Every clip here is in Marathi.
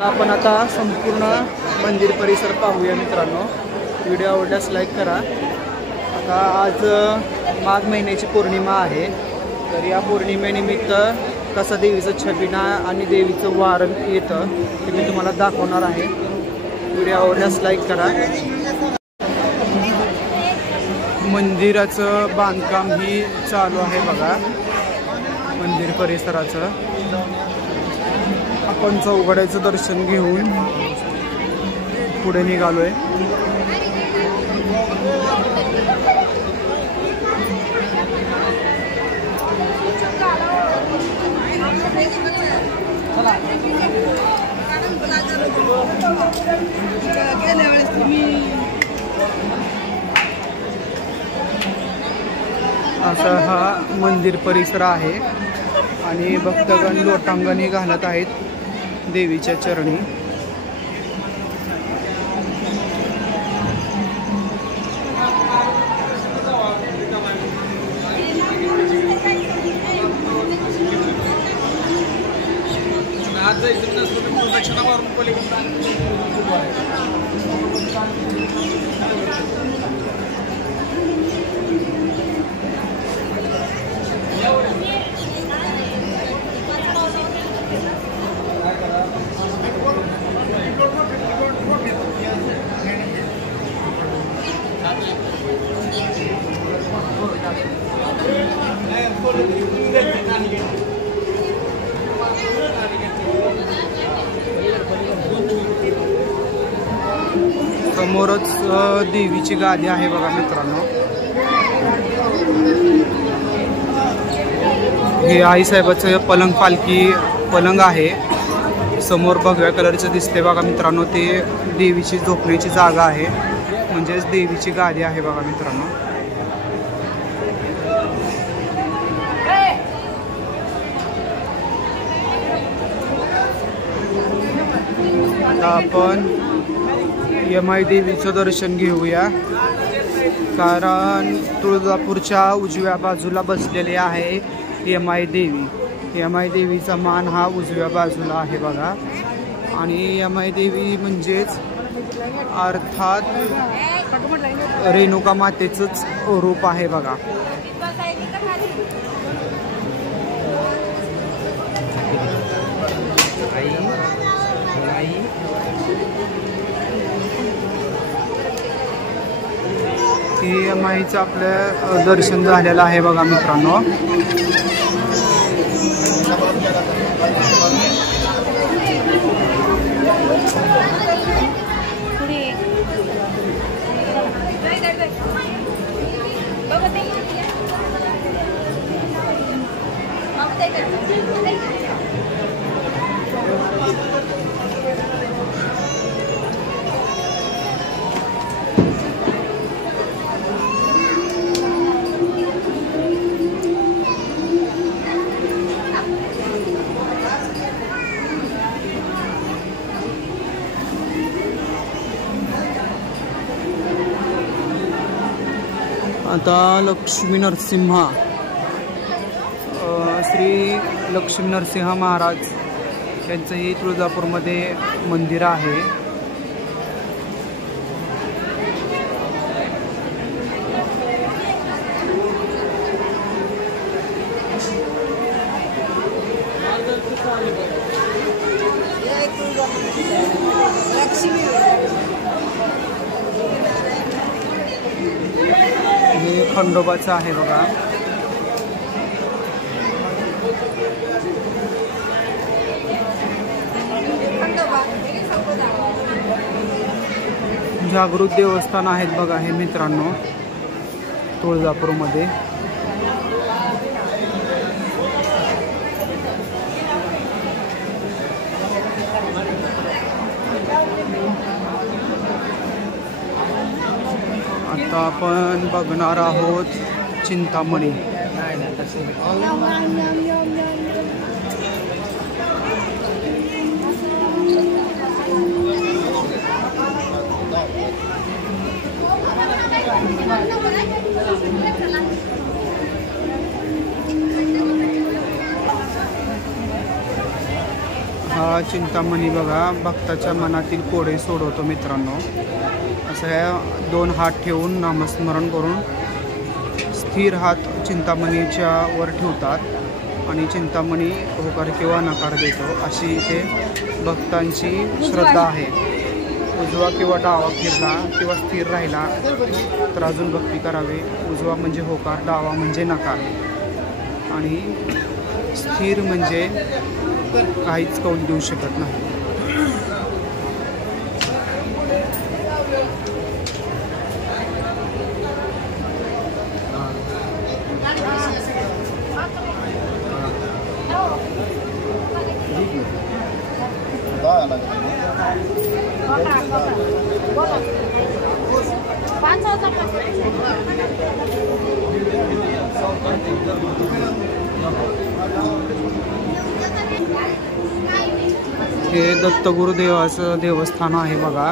आपण आता संपूर्ण मंदिर परिसर पाहूया मित्रांनो। व्हिडिओ आवडल्यास लाईक करा। आता आज माघ महिन्याची पौर्णिमा आहे, तर या पौर्णिमेनिमित्त कसा देवीचं छबिना आणि देवीचं वारण येतं ते मी तुम्हाला दाखवणार आहे। व्हिडिओ आवडल्यास लाईक करा। मंदिराचं बांधकाम ही चालू आहे बघा, मंदिर परिसराचं। आपण चौघड्याचं दर्शन घेऊन पुढे निघालोय। असा हा मंदिर परिसर आहे आणि भक्तगण लोटांगणी घालत आहेत देवीच्या चरणी। समोरच देवीची गादी आहे बघा मित्रांनो। हे आईसाहेबाचं पलंग पालखी पलंग आहे। समोर भगव्या कलरचं दिसते बघा मित्रांनो, ते देवीची झोपण्याची जागा आहे, म्हणजेच देवीची गादी आहे बघा मित्रांनो। आता आपण यमाई देवीचं दर्शन घेऊया, कारण तुळजापूरच्या उजव्या बाजूला बसलेले आहे यमाई देवी। यमाई देवीचा मान हा उजव्या बाजूला आहे बघा, आणि यमाई देवी म्हणजेच अर्थात रेणुका मातेचंच रूप आहे बघा। यमाईचं आपलं दर्शन झालेलं आहे बघा मित्रांनो। आता लक्ष्मी नरसिंहा श्री लक्ष्मी नरसिंह महाराज यांचंही तुळजापूरमध्ये मंदिर आहे। हे खंडोबाचं आहे बघा। जागृत देवस्थान आहेत बघा हे मित्रांनो तुळजापूरमध्ये। आता आपण बघणार आहोत चिंतामणी। चिंतामणी बघा भक्ताच्या मनातील कोडे सोडवतो मित्रांनो. असं ह्या 2 हात ठेवून नामस्मरण करून स्थिर हात चिंतामणीच्या वर ठेवतात आणि चिंतामणी होकार किंवा नकार देतो, अशी इथे भक्तांची श्रद्धा आहे. उजवा किंवा डावा फिरला किंवा स्थिर राहिला तर अजून भक्ती करावी. उजवा म्हणजे होकार, डावा म्हणजे नकार आणि स्थिर म्हणजे काहीच कौल देऊ शकत नाही. हे दत्तगुरुदेवाचं देवस्थान आहे बघा.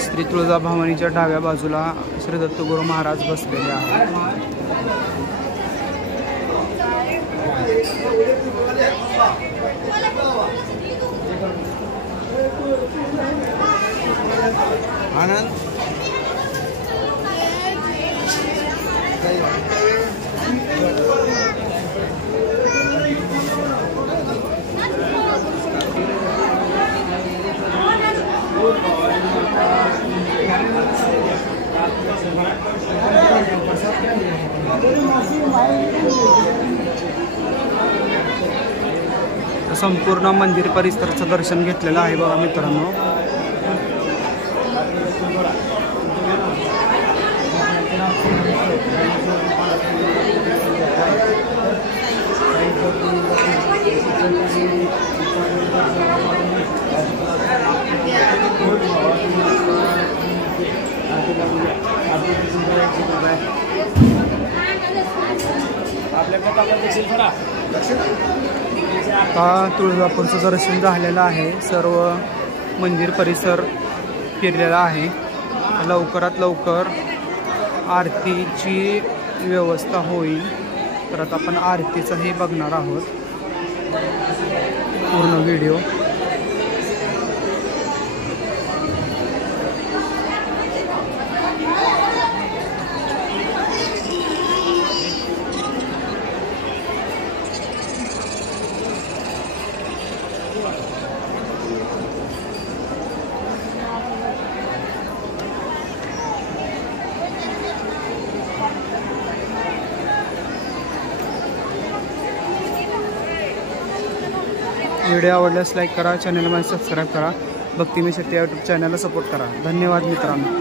श्री तुळजाभवानीच्या डाव्या बाजूला श्री दत्तगुरु महाराज बसलेले आहेत. आनंद संपूर्ण मंदिर परिसराचं दर्शन घेतलेलं आहे बघा मित्रांनो. आता तुळजापूरचं दर्शन झालेलं आहे. सर्व मंदिर परिसर फिरलेला आहे. लवकरात लवकर आरतीची व्यवस्था होईल तर आता आपण आरतीचंही बघणार आहोत पूर्ण व्हिडिओ. व्हिडिओ आवडल्यास लाईक करा, चॅनलमध्ये सबस्क्राईब करा, भक्तिमय शक्ती यूट्यूब चॅनलला सपोर्ट करा. धन्यवाद मित्रांनो.